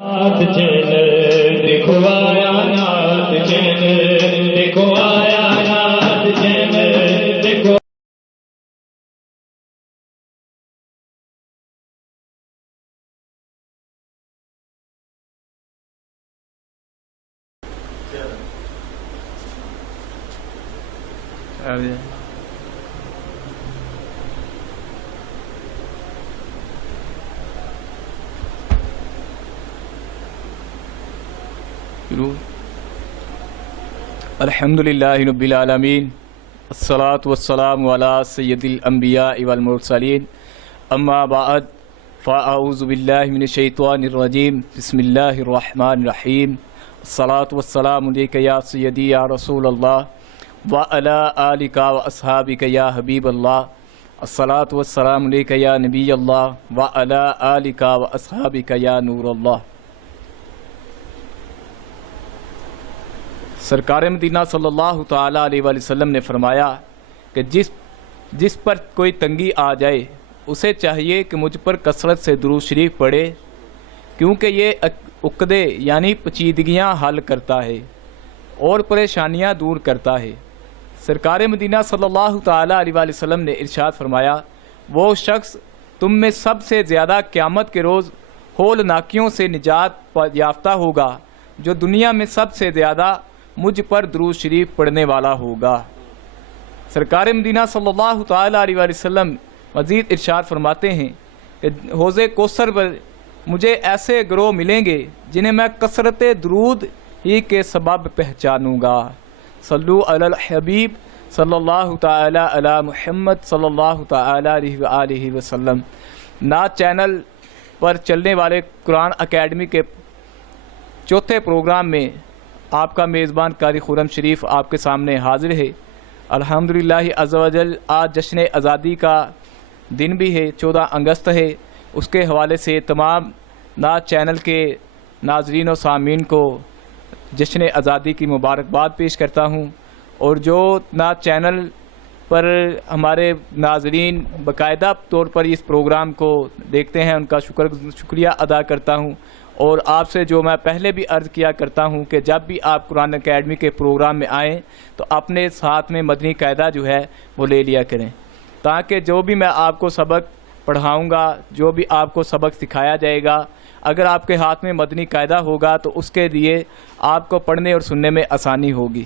نعت چینل دیکھو آیا نعت چینل دیکھو آیا نعت چینل دیکھو الحمدللہ رب العالمین الصلاۃ والسلام علی سید الانبیاء والمرسلین اما بعد فاعوذ باللہ من الشیطان الرجیم بسم اللہ الرحمن الرحیم الصلاۃ والسلام علیک یا سیدی یا رسول اللہ وعلی آلک واصحابک یا حبیب اللہ الصلاۃ والسلام علیک یا نبی اللہ وعلی آلک واصحابک یا نور اللہ۔ سرکار مدینہ صلی اللہ تعالیٰ علیہ وآلہ وسلم نے فرمایا کہ جس پر کوئی تنگی آ جائے اسے چاہیے کہ مجھ پر کثرت سے درود شریف پڑھے، کیونکہ یہ عقدے یعنی پیچیدگیاں حل کرتا ہے اور پریشانیاں دور کرتا ہے۔ سرکار مدینہ صلی اللہ تعالیٰ علیہ وآلہ وسلم نے ارشاد فرمایا، وہ شخص تم میں سب سے زیادہ قیامت کے روز ہولناکیوں سے نجات یافتہ ہوگا جو دنیا میں سب سے زیادہ مجھ پر درود شریف پڑھنے والا ہوگا۔ سرکار مدینہ صلی اللہ تعالیٰ علیہ وآلہ وسلم مزید ارشاد فرماتے ہیں کہ حوض کوثر پر مجھے ایسے گروہ ملیں گے جنہیں میں کثرت درود ہی کے سبب پہچانوں گا۔ صلو علی الحبیب صلی اللہ تعالیٰ علی محمد صلی اللہ تعالیٰ علیہ وآلہ وسلم۔ نعت چینل پر چلنے والے قرآن اکیڈمی کے چوتھے پروگرام میں آپ کا میزبان قاری خرم شریف آپ کے سامنے حاضر ہے۔ الحمدللہ عز و جل آج جشن آزادی کا دن بھی ہے، 14 اگست ہے۔ اس کے حوالے سے تمام نعت چینل کے ناظرین و سامعین کو جشن آزادی کی مبارکباد پیش کرتا ہوں، اور جو نعت چینل پر ہمارے ناظرین باقاعدہ طور پر اس پروگرام کو دیکھتے ہیں ان کا شکریہ ادا کرتا ہوں، اور آپ سے جو میں پہلے بھی عرض کیا کرتا ہوں کہ جب بھی آپ قرآن اکیڈمی کے پروگرام میں آئیں تو اپنے ساتھ میں مدنی قاعدہ جو ہے وہ لے لیا کریں، تاکہ جو بھی میں آپ کو سبق پڑھاؤں گا، جو بھی آپ کو سبق سکھایا جائے گا، اگر آپ کے ہاتھ میں مدنی قاعدہ ہوگا تو اس کے لیے آپ کو پڑھنے اور سننے میں آسانی ہوگی۔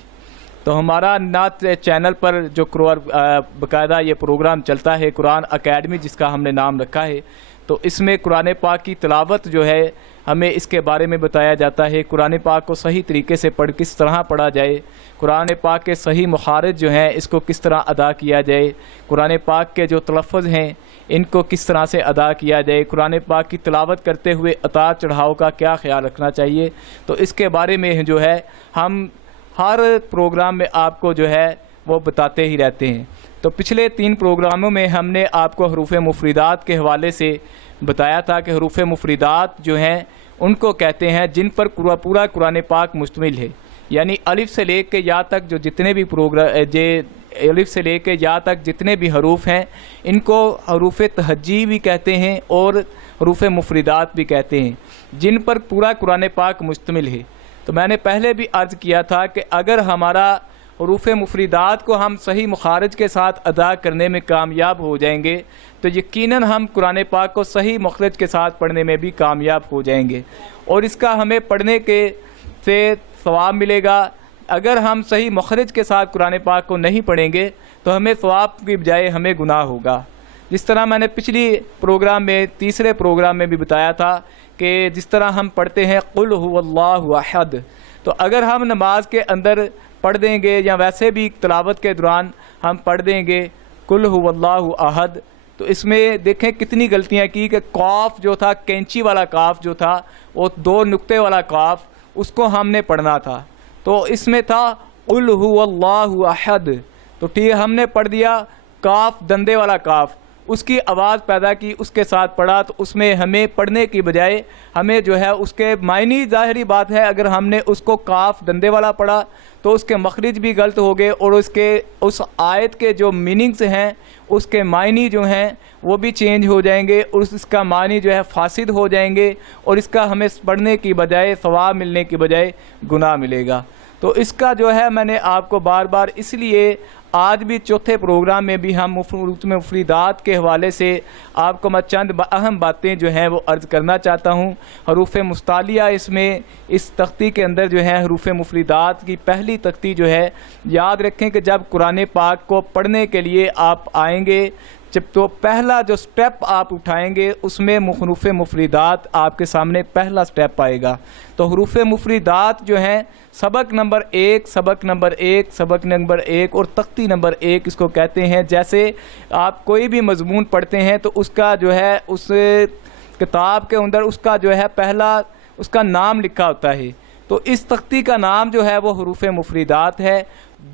تو ہمارا نعت چینل پر جو باقاعدہ یہ پروگرام چلتا ہے قرآن اکیڈمی جس کا ہم نے نام رکھا ہے، تو اس میں قرآن پاک کی تلاوت جو ہے ہمیں اس کے بارے میں بتایا جاتا ہے، قرآن پاک کو صحیح طریقے سے کس طرح پڑھا جائے، قرآن پاک کے صحیح مخارج جو ہیں اس کو کس طرح ادا کیا جائے، قرآن پاک کے جو تلفظ ہیں ان کو کس طرح سے ادا کیا جائے، قرآن پاک کی تلاوت کرتے ہوئے اتار چڑھاؤ کا کیا خیال رکھنا چاہیے۔ تو اس کے بارے میں جو ہے ہم ہر پروگرام میں آپ کو جو ہے وہ بتاتے ہی رہتے ہیں۔ تو پچھلے 3 پروگراموں میں ہم نے آپ کو حروف مفردات کے حوالے سے بتایا تھا کہ حروف مفردات جو ہیں ان کو کہتے ہیں جن پر پورا قرآن پاک مشتمل ہے، یعنی الف سے لے کے یا تک جو جتنے بھی الف سے لے کے یا تک جتنے بھی حروف ہیں ان کو حروف تہجی بھی کہتے ہیں اور حروف مفردات بھی کہتے ہیں، جن پر پورا قرآن پاک مشتمل ہے۔ تو میں نے پہلے بھی عرض کیا تھا کہ اگر ہمارا حروف مفردات کو ہم صحیح مخارج کے ساتھ ادا کرنے میں کامیاب ہو جائیں گے تو یقیناً ہم قرآن پاک کو صحیح مخرج کے ساتھ پڑھنے میں بھی کامیاب ہو جائیں گے، اور اس کا ہمیں پڑھنے سے ثواب ملے گا۔ اگر ہم صحیح مخرج کے ساتھ قرآن پاک کو نہیں پڑھیں گے تو ہمیں ثواب کی بجائے ہمیں گناہ ہوگا۔ جس طرح میں نے پچھلی پروگرام میں تیسرے پروگرام میں بھی بتایا تھا کہ جس طرح ہم پڑھتے ہیں قل هو اللہ احد، تو اگر ہم نماز کے اندر پڑھ دیں گے یا ویسے بھی تلاوت کے دوران ہم پڑھ دیں گے قل هو اللہ احد، تو اس میں دیکھیں کتنی غلطیاں کی کہ قاف جو تھا، کینچی والا قاف جو تھا، وہ 2 نقطے والا قاف، اس کو ہم نے پڑھنا تھا، تو اس میں تھا قل هو اللہ احد، تو ٹھیک ہم نے پڑھ دیا قاف دندے والا قاف، اس کی آواز پیدا کی، اس کے ساتھ پڑھا، تو اس میں ہمیں پڑھنے کی بجائے ہمیں جو ہے اس کے معنی، ظاہری بات ہے اگر ہم نے اس کو کاف دندے والا پڑھا تو اس کے مخرج بھی غلط ہو گئے، اور اس آیت کے جو میننگز ہیں اس کے معنی جو ہیں وہ بھی چینج ہو جائیں گے، اور اس کا معنی جو ہے فاسد ہو جائیں گے، اور اس کا ہمیں پڑھنے کی بجائے ثواب ملنے کی بجائے گناہ ملے گا۔ تو اس کا جو ہے میں نے آپ کو بار بار اس لیے آج بھی چوتھے پروگرام میں بھی ہم مفردات کے حوالے سے آپ کو میں چند اہم باتیں جو ہیں وہ عرض کرنا چاہتا ہوں۔ حروف مستعلیہ اس تختی کے اندر جو ہے حروف مفردات کی پہلی تختی جو ہے، یاد رکھیں کہ جب قرآن پاک کو پڑھنے کے لیے آپ آئیں گے، جب تو پہلا جو سٹیپ آپ اٹھائیں گے اس میں حروف مفردات آپ کے سامنے پہلا سٹیپ آئے گا۔ تو حروف مفردات جو ہیں سبق نمبر 1، سبق نمبر 1، سبق نمبر 1 اور تختی نمبر 1 اس کو کہتے ہیں۔ جیسے آپ کوئی بھی مضمون پڑھتے ہیں تو اس کا جو ہے اس کتاب کے اندر اس کا جو ہے پہلا اس کا نام لکھا ہوتا ہے، تو اس تختی کا نام جو ہے وہ حروف مفردات ہے۔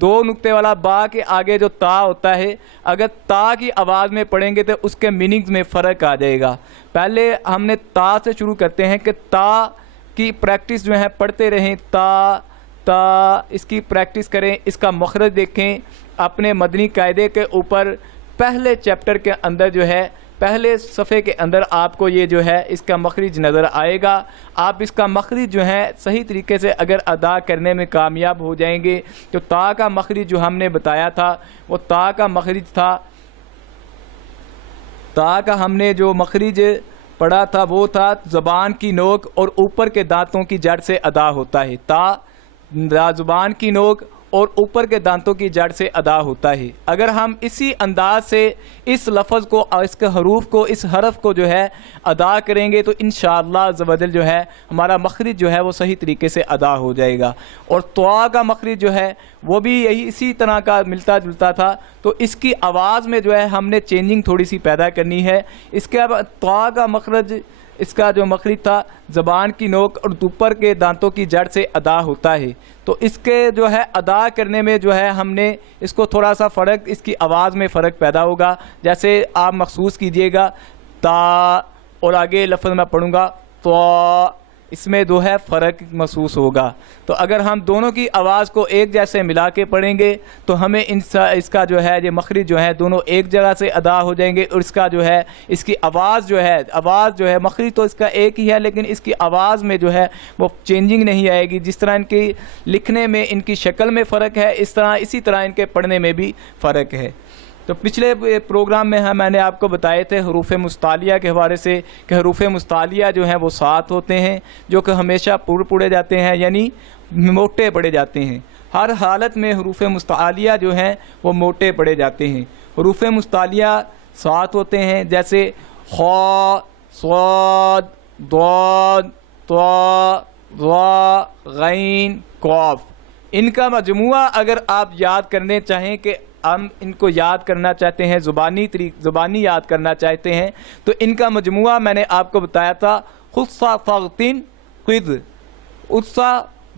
2 نقطے والا با کے آگے جو تا ہوتا ہے، اگر تا کی آواز میں پڑھیں گے تو اس کے میننگز میں فرق آ جائے گا۔ پہلے ہم نے تا سے شروع کرتے ہیں کہ تا کی پریکٹس جو ہے پڑھتے رہیں، تا اس کی پریکٹس کریں، اس کا مخرج دیکھیں اپنے مدنی قاعدے کے اوپر۔ پہلے چیپٹر کے اندر جو ہے پہلے صفحے کے اندر آپ کو یہ جو ہے اس کا مخرج نظر آئے گا۔ آپ اس کا مخرج جو ہے صحیح طریقے سے اگر ادا کرنے میں کامیاب ہو جائیں گے، تو تا کا مخرج جو ہم نے بتایا تھا وہ تا کا مخرج تھا، تا کا ہم نے جو مخرج پڑھا تھا وہ تھا زبان کی نوک اور اوپر کے دانتوں کی جڑ سے ادا ہوتا ہے۔ تا زبان کی نوک اور اوپر کے دانتوں کی جڑ سے ادا ہوتا ہے۔ اگر ہم اسی انداز سے اس لفظ کو، اس کے حروف کو، اس حرف کو جو ہے ادا کریں گے تو انشاءاللہ عز و جل جو ہے ہمارا مخرج جو ہے وہ صحیح طریقے سے ادا ہو جائے گا۔ اور طوا کا مخرج جو ہے وہ بھی یہی اسی طرح کا ملتا جلتا تھا، تو اس کی آواز میں جو ہے ہم نے چینجنگ تھوڑی سی پیدا کرنی ہے۔ اس کے بعد طوا کا مخرج، اس کا جو مخرج تھا زبان کی نوک اور اوپر کے دانتوں کی جڑ سے ادا ہوتا ہے، تو اس کے جو ہے ادا کرنے میں جو ہے ہم نے اس کو تھوڑا سا فرق، اس کی آواز میں فرق پیدا ہوگا۔ جیسے آپ محسوس کیجئے گا تا اور آگے لفظ میں پڑھوں گا تو، اس میں جو ہے فرق محسوس ہوگا۔ تو اگر ہم دونوں کی آواز کو ایک جیسے ملا کے پڑھیں گے تو ہمیں اس کا جو ہے یہ مخرج جو ہے دونوں ایک جگہ سے ادا ہو جائیں گے، اور اس کا جو ہے اس کی آواز جو ہے مخرج تو اس کا ایک ہی ہے، لیکن اس کی آواز میں جو ہے وہ چینجنگ نہیں آئے گی۔ جس طرح ان کی لکھنے میں، ان کی شکل میں فرق ہے، اسی طرح ان کے پڑھنے میں بھی فرق ہے۔ تو پچھلے پروگرام میں میں نے آپ کو بتائے تھے حروف مستعلیہ کے حوالے سے کہ حروف مستعلیہ جو ہیں وہ 7 ہوتے ہیں، جو کہ ہمیشہ پڑھے جاتے ہیں، یعنی موٹے پڑھے جاتے ہیں۔ ہر حالت میں حروف مستعلیہ جو ہیں وہ موٹے پڑھے جاتے ہیں۔ حروف مستعلیہ 7 ہوتے ہیں، جیسے خا، صاد، ضاد، طا، ظا، غین، قاف۔ ان کا مجموعہ اگر آپ یاد کرنے چاہیں کہ ہم ان کو یاد کرنا چاہتے ہیں، زبانی یاد کرنا چاہتے ہیں، تو ان کا مجموعہ میں نے آپ کو بتایا تھا، خصا فاغتن قد، اصا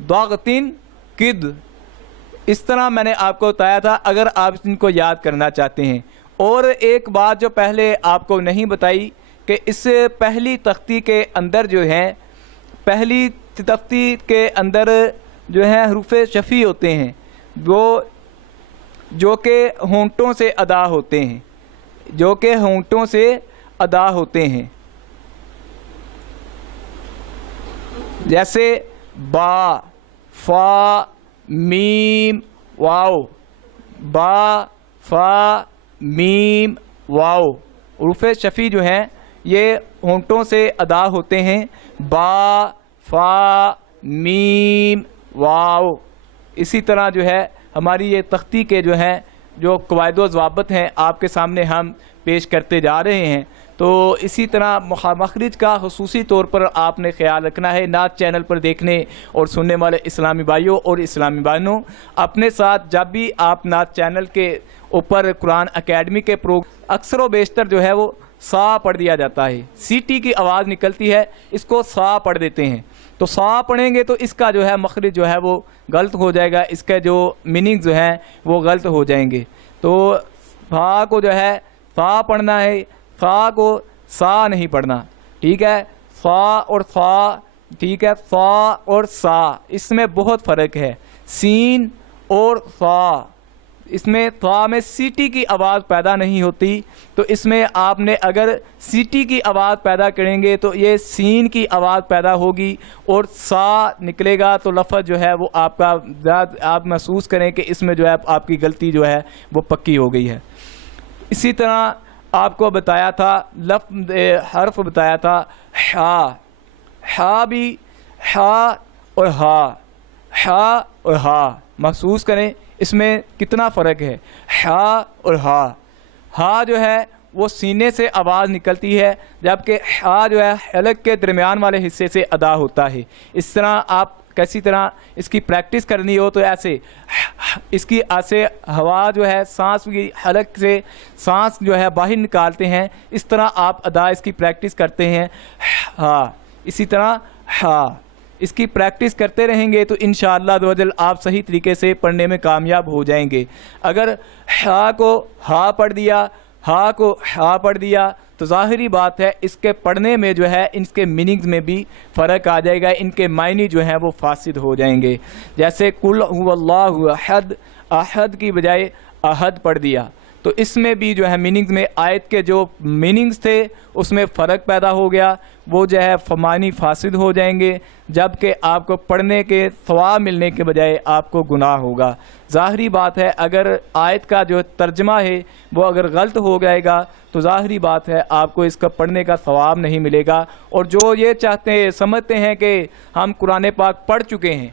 ضاغتن قد۔ اس طرح میں نے آپ کو بتایا تھا اگر آپ ان کو یاد کرنا چاہتے ہیں۔ اور ایک بات جو پہلے آپ کو نہیں بتائی کہ اس پہلی تختی کے اندر جو ہے، پہلی تختی کے اندر جو ہے حروف شفیع ہوتے ہیں، جو کہ ہونٹوں سے ادا ہوتے ہیں، جو کہ ہونٹوں سے ادا ہوتے ہیں۔ جیسے با، فا، میم، واو، با، فا، میم، واو۔ حروف شفیع جو ہیں یہ ہونٹوں سے ادا ہوتے ہیں، با، فا، میم، واو۔ اسی طرح جو ہے ہماری یہ تختی کے جو ہیں جو قواعد و ضوابط ہیں آپ کے سامنے ہم پیش کرتے جا رہے ہیں۔ تو اسی طرح مخرج کا خصوصی طور پر آپ نے خیال رکھنا ہے۔ نعت چینل پر دیکھنے اور سننے والے اسلامی بھائیوں اور اسلامی بہنوں، اپنے ساتھ جب بھی آپ نعت چینل کے اوپر قرآن اکیڈمی کے اکثر و بیشتر جو ہے وہ سا پڑھ دیا جاتا ہے، سیٹی کی آواز نکلتی ہے، اس کو سا پڑھ دیتے ہیں۔ تو سا پڑھیں گے تو اس کا جو ہے مخرج جو ہے وہ غلط ہو جائے گا، اس کے جو میننگ جو ہیں وہ غلط ہو جائیں گے۔ تو فا کو جو ہے فا پڑھنا ہے، فا کو سا نہیں پڑھنا، ٹھیک ہے، فا اور فا، ٹھیک ہے، فا اور سا اس میں بہت فرق ہے، سین اور فا، اس میں فا میں سیٹی کی آواز پیدا نہیں ہوتی، تو اس میں آپ نے اگر سیٹی کی آواز پیدا کریں گے تو یہ سین کی آواز پیدا ہوگی اور سا نکلے گا، تو لفظ جو ہے وہ آپ کا آپ محسوس کریں کہ اس میں جو ہے آپ کی غلطی جو ہے وہ پکی ہو گئی ہے۔ اسی طرح آپ کو بتایا تھا لفظ حرف بتایا تھا ہا، ہا بھی ہا اور ہا، ہا اور ہا محسوس کریں اس میں کتنا فرق ہے، ہا اور ہا۔ ہا جو ہے وہ سینے سے آواز نکلتی ہے، جبکہ ہا جو ہے حلق کے درمیان والے حصے سے ادا ہوتا ہے۔ اس طرح آپ کیسی طرح اس کی پریکٹس کرنی ہو تو ایسے اس کی ایسے ہوا جو ہے سانس کی حلق سے سانس جو ہے باہر نکالتے ہیں، اس طرح آپ ادا اس کی پریکٹس کرتے ہیں، ہا، اسی طرح ہا، اس کی پریکٹس کرتے رہیں گے تو انشاءاللہ عزوجل آپ صحیح طریقے سے پڑھنے میں کامیاب ہو جائیں گے۔ اگر ہا کو ہا پڑھ دیا، ہا کو ہا پڑھ دیا تو ظاہری بات ہے اس کے پڑھنے میں جو ہے ان کے میننگز میں بھی فرق آ جائے گا، ان کے معنی جو ہیں وہ فاسد ہو جائیں گے۔ جیسے قل هو اللہ احد، احد کی بجائے احد پڑھ دیا تو اس میں بھی جو ہے میننگز میں آیت کے جو میننگز تھے اس میں فرق پیدا ہو گیا، وہ جو ہے معنی فاسد ہو جائیں گے، جبکہ آپ کو پڑھنے کے ثواب ملنے کے بجائے آپ کو گناہ ہوگا۔ ظاہری بات ہے اگر آیت کا جو ترجمہ ہے وہ اگر غلط ہو جائے گا تو ظاہری بات ہے آپ کو اس کا پڑھنے کا ثواب نہیں ملے گا، اور جو یہ سمجھتے ہیں کہ ہم قرآن پاک پڑھ چکے ہیں،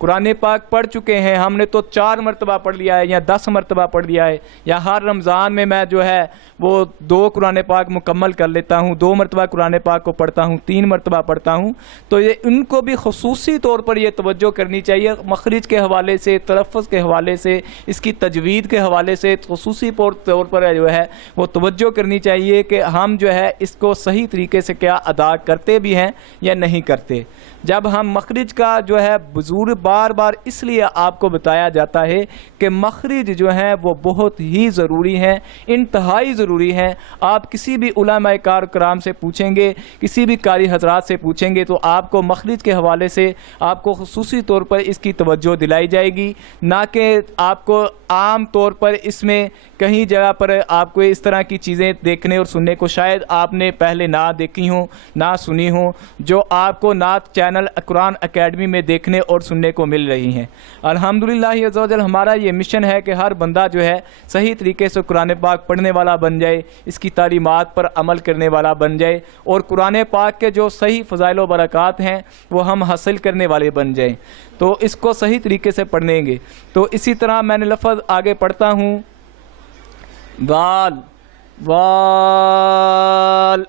قرآن پاک پڑھ چکے ہیں، ہم نے تو 4 مرتبہ پڑھ لیا ہے یا 10 مرتبہ پڑھ لیا ہے، یا ہر رمضان میں جو ہے وہ 2 قرآن پاک مکمل کر لیتا ہوں، 2 مرتبہ قرآن پاک کو پڑھتا ہوں، 3 مرتبہ پڑھتا ہوں، تو یہ ان کو بھی خصوصی طور پر یہ توجہ کرنی چاہیے، مخرج کے حوالے سے، تلفظ کے حوالے سے، اس کی تجوید کے حوالے سے خصوصی طور پر جو ہے وہ توجہ کرنی چاہیے کہ ہم جو ہے اس کو صحیح طریقے سے کیا ادا کرتے بھی ہیں یا نہیں کرتے۔ جب ہم مخرج کا جو ہے بزرگ بار بار اس لیے آپ کو بتایا جاتا ہے کہ مخرج جو ہیں وہ بہت ہی ضروری ہیں، انتہائی ضروری ہیں۔ آپ کسی بھی علماء کرام سے پوچھیں گے، کسی بھی قاری حضرات سے پوچھیں گے تو آپ کو مخرج کے حوالے سے آپ کو خصوصی طور پر اس کی توجہ دلائی جائے گی، نہ کہ آپ کو عام طور پر اس میں کہیں جگہ پر آپ کو اس طرح کی چیزیں دیکھنے اور سننے کو شاید آپ نے پہلے نہ دیکھی ہوں نہ سنی ہوں، جو آپ کو نعت چینل قرآن اکیڈمی میں دیکھنے اور سننے کو مل رہی ہیں۔ الحمدللہ عز و جل ہمارا یہ مشن ہے کہ ہر بندہ جو ہے صحیح طریقے سے قرآن پاک پڑھنے والا بن جائے، اس کی تعلیمات پر عمل کرنے والا بن جائے، اور قرآن پاک کے جو صحیح فضائل و برکات ہیں وہ ہم حاصل کرنے والے بن جائیں، تو اس کو صحیح طریقے سے پڑھیں گے۔ تو اسی طرح میں نے لفظ آگے پڑھتا ہوں، دال، وال،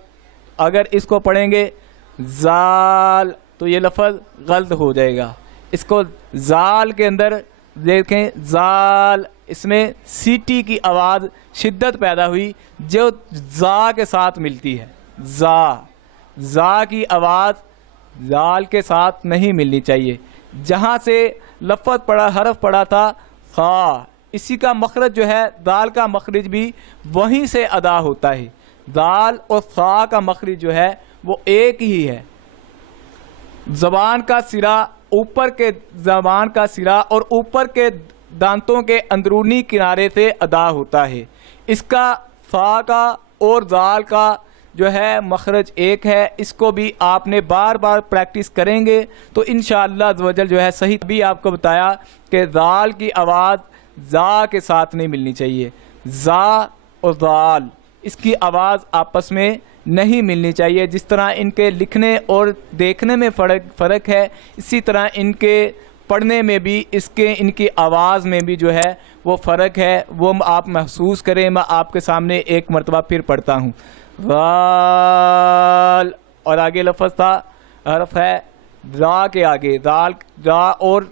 اگر اس کو پڑھیں گے زال تو یہ لفظ غلط ہو جائے گا۔ اس کو زال کے اندر دیکھیں، زال، اس میں سیٹی کی آواز شدت پیدا ہوئی جو زا کے ساتھ ملتی ہے، زا کی آواز زال کے ساتھ نہیں ملنی چاہیے۔ جہاں سے لفظ پڑا، حرف پڑا تھا خا، اسی کا مخرج جو ہے دال کا مخرج بھی وہیں سے ادا ہوتا ہے، دال اور خا کا مخرج جو ہے وہ ایک ہی ہے۔ زبان کا سرا اور اوپر کے دانتوں کے اندرونی کنارے سے ادا ہوتا ہے۔ اس کا فا کا اور دال کا جو ہے مخرج ایک ہے، اس کو بھی آپ نے بار بار پریکٹس کریں گے تو انشاءاللہ عز و جل جو ہے صحیح۔ بھی آپ کو بتایا کہ دال کی آواز زا کے ساتھ نہیں ملنی چاہیے، زا اور دال اس کی آواز آپس میں نہیں ملنی چاہیے۔ جس طرح ان کے لکھنے اور دیکھنے میں فرق ہے، اسی طرح ان کے پڑھنے میں بھی ان کی آواز میں بھی جو ہے وہ فرق ہے، وہ آپ محسوس کریں۔ میں آپ کے سامنے ایک مرتبہ پھر پڑھتا ہوں، وال، اور آگے لفظ تھا، حرف ہے را کے آگے، دال، را اور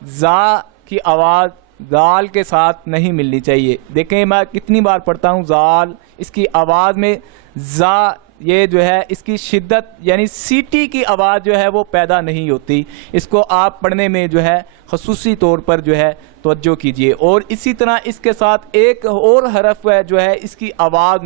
زا کی آواز دال کے ساتھ نہیں ملنی چاہیے۔ دیکھیں میں کتنی بار پڑھتا ہوں، زال، اس کی آواز میں زا یہ جو ہے اس کی شدت یعنی سیٹی کی آواز جو ہے وہ پیدا نہیں ہوتی. اس کو آپ پڑھنے میں جو ہے خصوصی طور پر جو ہے توجہ کیجئے. اور اسی طرح اس کے ساتھ ایک اور حرف ہے جو ہے اس کی آواز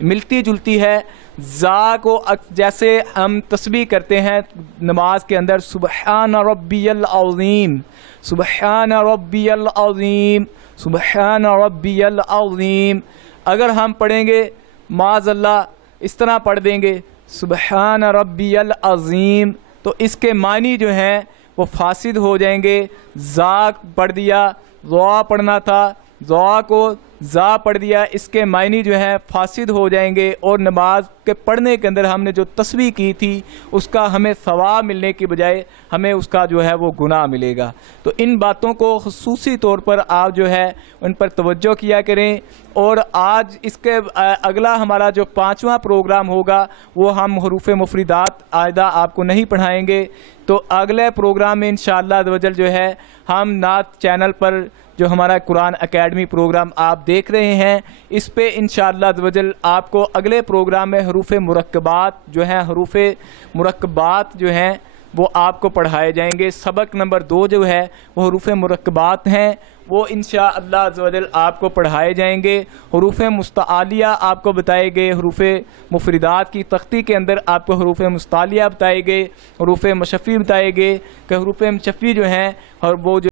ملتی جلتی ہے. زا کو جیسے ہم تسبیح کرتے ہیں نماز کے اندر سبحان ربی العظیم، سبحان ربی العظیم، سبحان ربی العظیم، اگر ہم پڑھیں گے معاذ اللہ اس طرح پڑھ دیں گے سبحان ربی العظیم تو اس کے معنی جو ہیں وہ فاسد ہو جائیں گے. زا پڑھ دیا، ضا پڑھنا تھا، ضا کو زا پڑھ دیا، اس کے معنی جو ہیں فاسد ہو جائیں گے. اور نماز کے پڑھنے کے اندر ہم نے جو تسبیح کی تھی اس کا ہمیں ثواب ملنے کی بجائے ہمیں اس کا جو ہے وہ گناہ ملے گا. تو ان باتوں کو خصوصی طور پر آپ جو ہے ان پر توجہ کیا کریں. اور آج اس کے اگلا ہمارا جو 5واں پروگرام ہوگا وہ ہم حروف مفردات آئندہ آپ کو نہیں پڑھائیں گے. تو اگلے پروگرام میں انشاءاللہ عز و جل جو ہے ہم نعت چینل پر جو ہمارا قرآن اکیڈمی پروگرام آپ دیکھ رہے ہیں اس پہ انشاءاللہ عز و جل آپ کو اگلے پروگرام میں حروف مرکبات جو ہیں جو ہیں وہ آپ کو پڑھائے جائیں گے. سبق نمبر 2 جو ہے وہ حروف مرکبات ہیں، وہ انشاءاللہ عز و جل آپ کو پڑھائے جائیں گے. حروف مستعلیہ آپ کو بتائے گئے، حروف مفردات کی تختی کے اندر آپ کو حروف مستعلیہ بتائے گئے، حروف مشفی بتائے گئے کہ حروف مشفی جو ہیں اور وہ جو